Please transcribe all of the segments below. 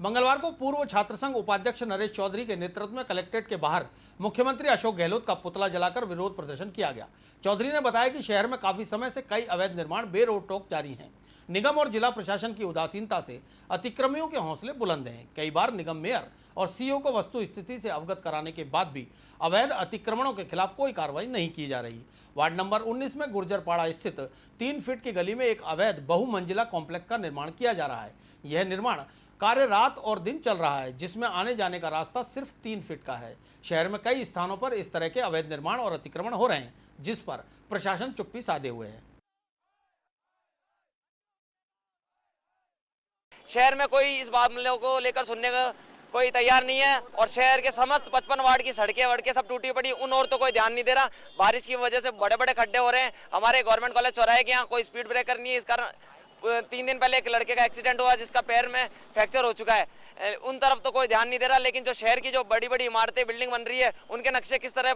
मंगलवार को पूर्व छात्र संघ उपाध्यक्ष नरेश चौधरी के नेतृत्व में कलेक्ट्रेट के बाहर मुख्यमंत्री अशोक गहलोत का पुतला जलाकर विरोध प्रदर्शन किया गया। चौधरी ने बताया कि शहर में काफी समय से कई अवैध निर्माण बेरोक-टोक जारी हैं। निगम और जिला प्रशासन की उदासीनता से अतिक्रमियों के हौसले बुलंद हैं। कई बार निगम मेयर और सीईओ को वस्तु स्थिति से अवगत कराने के बाद भी अवैध अतिक्रमणों के खिलाफ कोई कार्रवाई नहीं की जा रही। वार्ड नंबर 19 में गुर्जरपाड़ा स्थित 3 फीट की गली में एक अवैध बहुमंजिला कॉम्प्लेक्स का निर्माण किया जा रहा है। यह निर्माण कार्य रात और दिन चल रहा है, जिसमें आने जाने का रास्ता सिर्फ 3 फीट का है। शहर में कई स्थानों पर इस तरह के अवैध निर्माण और अतिक्रमण हो रहे हैं, जिस पर प्रशासन चुप्पी साधे हुए है। शहर में कोई इस मामले को लेकर सुनने का कोई तैयार नहीं है और शहर के समस्त 55 वार्ड की सड़कें वड़कें सब टूटी पड़ी, उन और तो कोई ध्यान नहीं दे रहा। बारिश की वजह से बड़े बड़े खड्डे हो रहे हैं। हमारे गवर्नमेंट कॉलेज चौराहे के यहाँ कोई स्पीड ब्रेकर नहीं है। इस कारण 3 दिन पहले एक लड़के का एक्सीडेंट हुआ जिसका पैर में फ्रैक्चर हो चुका है। उन तरफ तो कोई ध्यान नहीं दे रहा, लेकिन जो शहर की जो बड़ी बड़ी इमारतें बिल्डिंग बन रही है उनके नक्शे किस तरह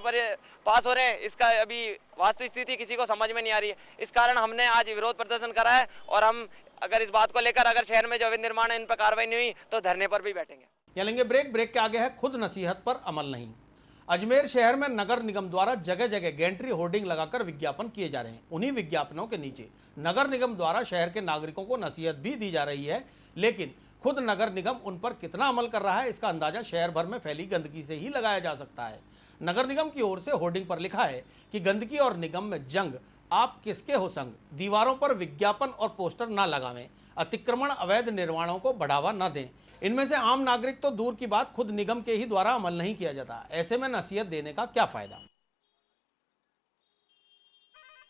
पास हो रहे हैं, इसका अभी वास्तु स्थिति किसी को समझ में नहीं आ रही है। इस कारण हमने आज विरोध प्रदर्शन करा है और हम अगर इस बात को लेकर अगर शहर में जो अवैध निर्माण है इन पर कार्रवाई नहीं हुई तो धरने पर भी बैठेंगे। यहाँ लेंगे ब्रेक के आगे है खुद नसीहत पर अमल नहीं। अजमेर शहर में नगर निगम द्वारा जगह जगह गैंट्री होर्डिंग लगाकर विज्ञापन किए जा रहे हैं। उन्हीं विज्ञापनों के नीचे नगर निगम द्वारा शहर के नागरिकों को नसीहत भी दी जा रही है, लेकिन खुद नगर निगम उन पर कितना अमल कर रहा है इसका अंदाजा शहर भर में फैली गंदगी से ही लगाया जा सकता है। नगर निगम की ओर से होर्डिंग पर लिखा है कि गंदगी और निगम में जंग, आप किसके हो संग। दीवारों पर विज्ञापन और पोस्टर न लगावें, अतिक्रमण अवैध निर्माणों को बढ़ावा न दें। इनमें से आम नागरिक तो दूर की बात, खुद निगम के ही द्वारा अमल नहीं किया जाता। ऐसे में नसीहत देने का क्या फायदा।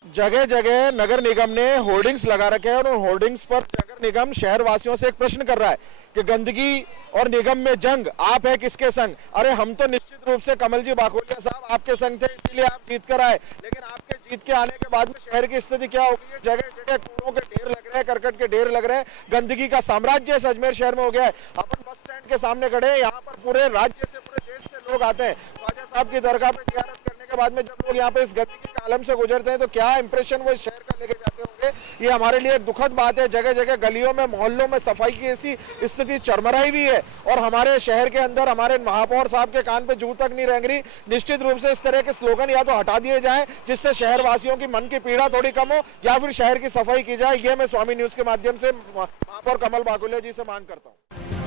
जगह जगह नगर निगम ने होर्डिंग्स लगा रखे हैं और उन होर्डिंग्स पर नगर निगम शहर वासियों से एक प्रश्न कर रहा है कि गंदगी और निगम में जंग, आप है किसके संग। अरे हम तो निश्चित रूप से कमल जी बाकोलिया साहब आपके संग थे, इसीलिए आप जीत कर आए, लेकिन आपके जीत के आने के बाद में शहर की स्थिति क्या हो गई है। जगह जगह कूड़ों के ढेर लग रहे हैं, करकट के ढेर लग रहे हैं, गंदगी का साम्राज्य इस अजमेर शहर में हो गया है। अपन बस स्टैंड के सामने खड़े हैं, यहाँ पर पूरे राज्य से पूरे देश से लोग आते हैं। ख्वाजा साहब की दरगाह पर जियारत करने के बाद में जब लोग यहाँ पे इस गंदगी के आलम से गुजरते हैं तो क्या इंप्रेशन वो इस शहर का लेके जाते होंगे, ये हमारे लिए एक दुखद बात है। जगह जगह गलियों में मोहल्लों में सफाई की ऐसी स्थिति चरमराई हुई है और हमारे शहर के अंदर हमारे महापौर साहब के कान पे जू तक नहीं रेंग रही। निश्चित रूप से इस तरह के स्लोगन या तो हटा दिए जाएं जिससे शहर वासियों की मन की पीड़ा थोड़ी कम हो, या फिर शहर की सफाई की जाए। ये मैं स्वामी न्यूज के माध्यम से महापौर कमल बाकोलिया जी से मांग करता हूँ।